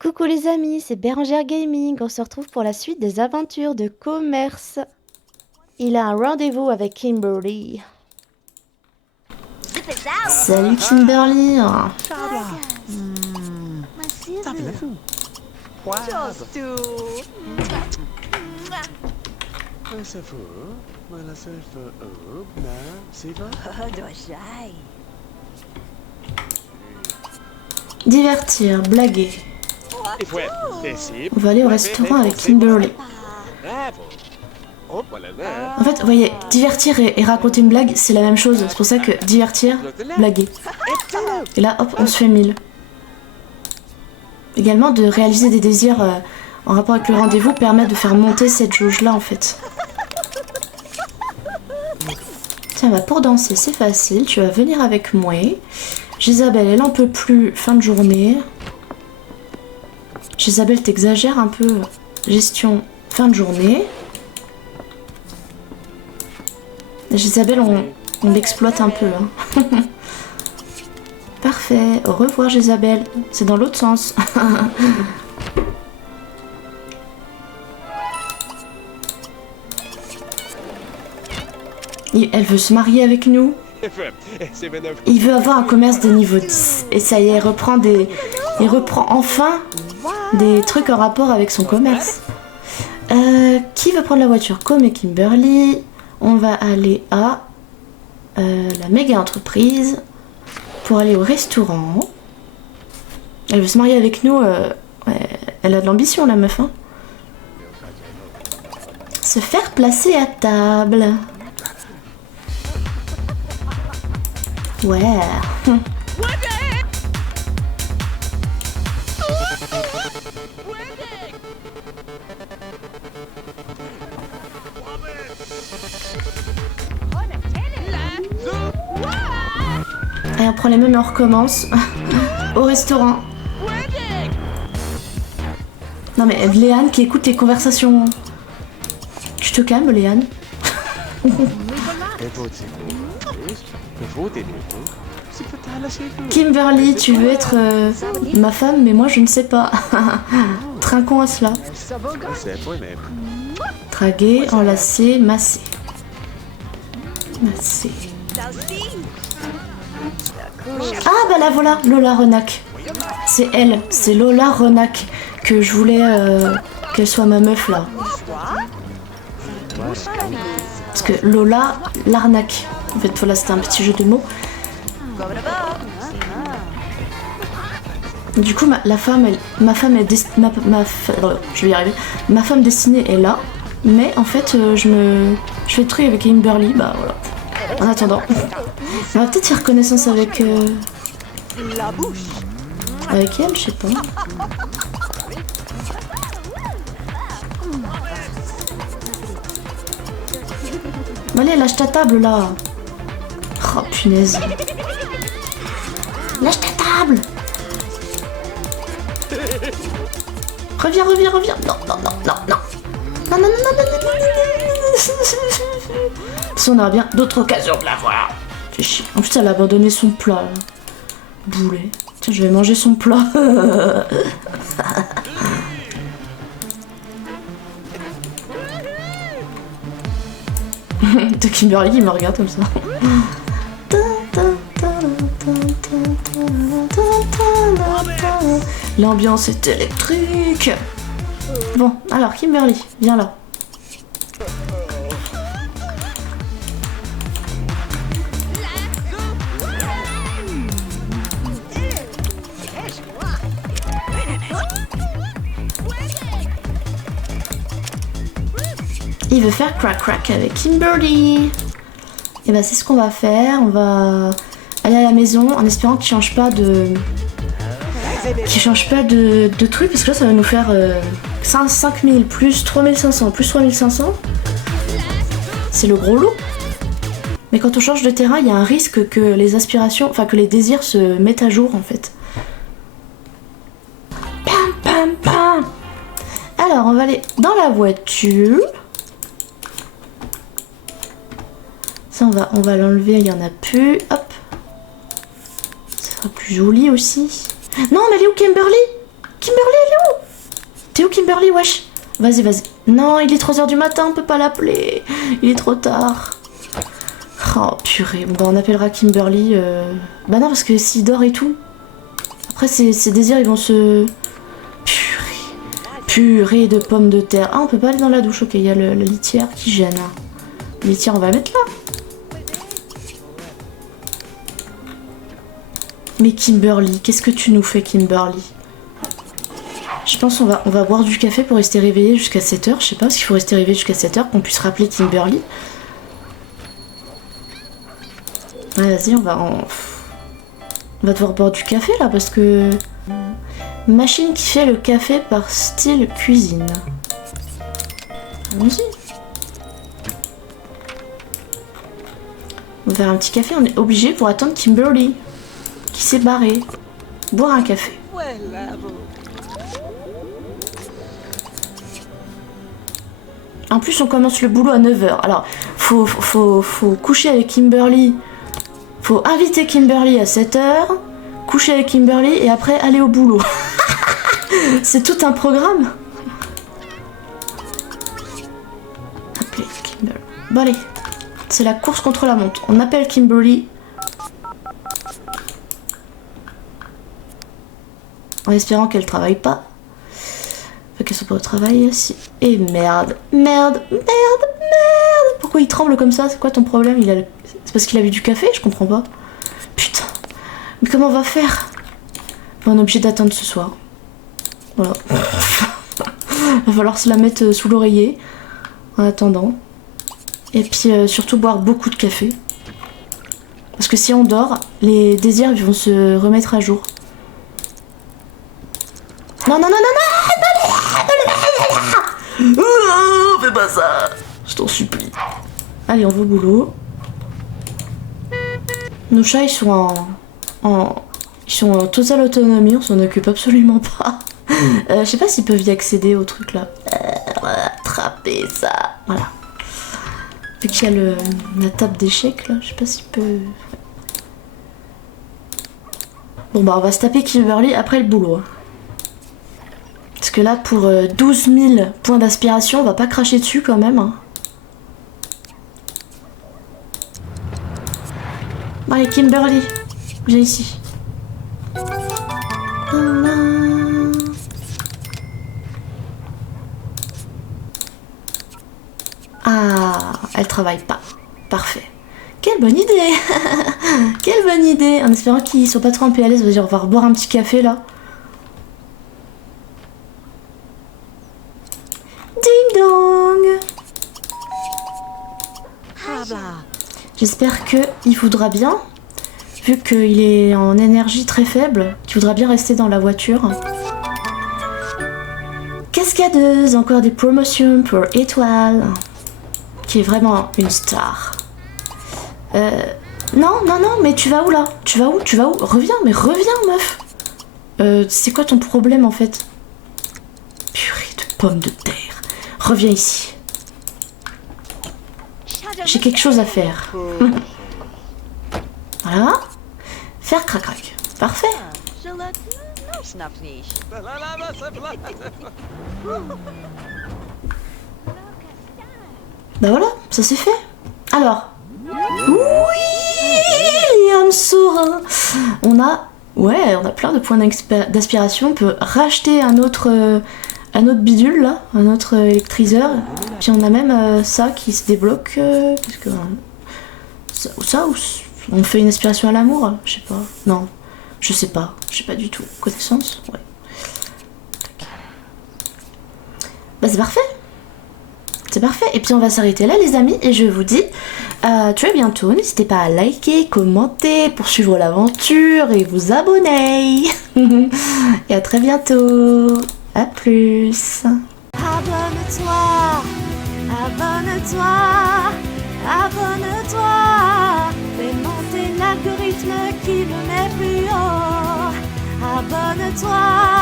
Coucou les amis, c'est Bérangère Gaming. On se retrouve pour la suite des aventures de commerce. Il a un rendez-vous avec Kimberly. Salut Kimberly. Divertir, blaguer. On va aller au restaurant avec Kimberly. En fait, vous voyez, divertir et raconter une blague, c'est la même chose. C'est pour ça que divertir, blaguer. Et là, hop, on se fait 1000. Également, de réaliser des désirs en rapport avec le rendez-vous permet de faire monter cette jauge-là, en fait. Tiens, bah pour danser, c'est facile. Tu vas venir avec moi. Gisabelle, elle en peut plus. Fin de journée. Gisabelle, t'exagères un peu. Gestion, fin de journée. Gisabelle, on l'exploite un peu. Hein. Parfait. Au revoir, Gisabelle. C'est dans l'autre sens. Elle veut se marier avec nous. Il veut avoir un commerce de niveau 10. Et ça y est, il reprend enfin des trucs en rapport avec son commerce. Qui veut prendre la voiture? Com et Kimberly. On va aller à la méga entreprise pour aller au restaurant. Elle veut se marier avec nous. Elle a de l'ambition, la meuf. Hein. Se faire placer à table. Ouais. Et on prend les mêmes et on recommence au restaurant. Non mais Léane qui écoute les conversations. Tu te calmes, Léane. Kimberly, tu veux être ma femme, mais moi je ne sais pas. Trinquons à cela. Draguer, enlacer, masser. Masser. Ah bah la voilà, Lola Renac. C'est elle, c'est Lola Renac que je voulais qu'elle soit ma meuf là. Parce que Lola l'arnaque. En fait voilà, c'était un petit jeu de mots. Du coup ma femme destinée est là, mais en fait je fais le truc avec Kimberly, bah voilà. En attendant, on va peut-être faire connaissance avec avec elle, je sais pas. Allez, lâche ta table là. Oh punaise. Lâche ta table. Reviens. Non. Non. Si on aura bien d'autres occasions de la voir. Fais chier. En plus, elle a abandonné son plat. Là. Boulet. Tiens, je vais manger son plat. De Kimberly qui me regarde comme ça. L'ambiance est électrique. Bon, alors Kimberly, viens là. Il veut faire crack avec Kimberly. Et bah c'est ce qu'on va faire. On va aller à la maison en espérant qu'il change pas de truc, parce que là ça va nous faire 5000 plus 3500 plus 3500. C'est le gros lot. Mais quand on change de terrain, il y a un risque que les aspirations, enfin que les désirs se mettent à jour en fait. Pam. Alors on va aller dans la voiture. Ça on va l'enlever, il y en a plus. Hop. Ça sera plus joli aussi. Non mais elle est où Kimberly? Kimberly elle est Kimberly, wesh. Vas-y, vas-y. Non, il est 3h du matin, on peut pas l'appeler. Il est trop tard. Oh, purée. Bon, bah, on appellera Kimberly. Bah non, parce que s'il dort et tout. Après, ses désirs, ils vont se... Purée de pommes de terre. Ah, on peut pas aller dans la douche. Ok, il y a la litière qui gêne. La litière, on va la mettre là. Mais Kimberly, qu'est-ce que tu nous fais, Kimberly? Je pense qu'on va boire du café pour rester réveillé jusqu'à 7h. Je sais pas, parce qu'il faut rester réveillé jusqu'à 7h qu'on puisse rappeler Kimberly. Ouais, vas-y, on va devoir boire du café là, parce que... Machine qui fait le café par style cuisine. Allons-y. On va faire un petit café, on est obligé pour attendre Kimberly, qui s'est barrée. Boire un café. En plus, on commence le boulot à 9h. Alors, faut coucher avec Kimberly. Faut inviter Kimberly à 7h, coucher avec Kimberly et après aller au boulot. C'est tout un programme. Appeler Kimberly. Bon allez, c'est la course contre la montre. On appelle Kimberly. En espérant qu'elle travaille pas. Faut qu'elle soit pas au travail. Si. Et merde. Pourquoi il tremble comme ça? C'est quoi ton problème? C'est parce qu'il a bu du café? Je comprends pas. Putain. Mais comment on va faire? On est obligé d'attendre ce soir. Voilà. Va falloir se la mettre sous l'oreiller en attendant. Et puis surtout boire beaucoup de café. Parce que si on dort, les désirs vont se remettre à jour. Non, fais pas ça. Je t'en supplie. Allez, on va au boulot. Nos chats, ils sont ils sont en totale autonomie, on s'en occupe absolument pas. Je sais pas s'ils peuvent y accéder au truc là. On va attraper ça. Voilà. Vu qu'il y a la table d'échecs là, je sais pas s'il peut... Bon bah on va se taper Kimberly après le boulot. Parce que là pour 12 000 points d'aspiration, on va pas cracher dessus quand même. Hein. Bon, allez Kimberly, viens ici. Ah, elle travaille pas. Parfait. Quelle bonne idée. Quelle bonne idée. En espérant qu'ils sont pas trop en PLS, vas-y, on va reboire un petit café là. Ding dong. J'espère qu'il voudra bien, vu qu'il est en énergie très faible, qu'il voudra bien rester dans la voiture. Cascadeuse, encore des promotions pour Étoile, qui est vraiment une star. Non, mais tu vas où là? Tu vas où? Reviens, meuf. C'est quoi ton problème en fait? Purée de pommes de terre. Reviens ici. J'ai quelque chose à faire. Voilà. Faire crac-crac. Parfait. Bah voilà, ça c'est fait. Alors. Oui, Liam Sorin. On a plein de points d'aspiration. On peut racheter un autre bidule là, un autre électriseur. Puis on a même ça qui se débloque. Qu'est-ce que ça ou on fait une aspiration à l'amour? Je sais pas. Non, je sais pas. J'ai pas du tout connaissance. Ouais. Bah c'est parfait. C'est parfait. Et puis on va s'arrêter là les amis. Et je vous dis à très bientôt. N'hésitez pas à liker, commenter, poursuivre l'aventure et vous abonner. Et à très bientôt. À plus. Abonne-toi. Fais monter l'algorithme qui me met plus haut. Abonne-toi.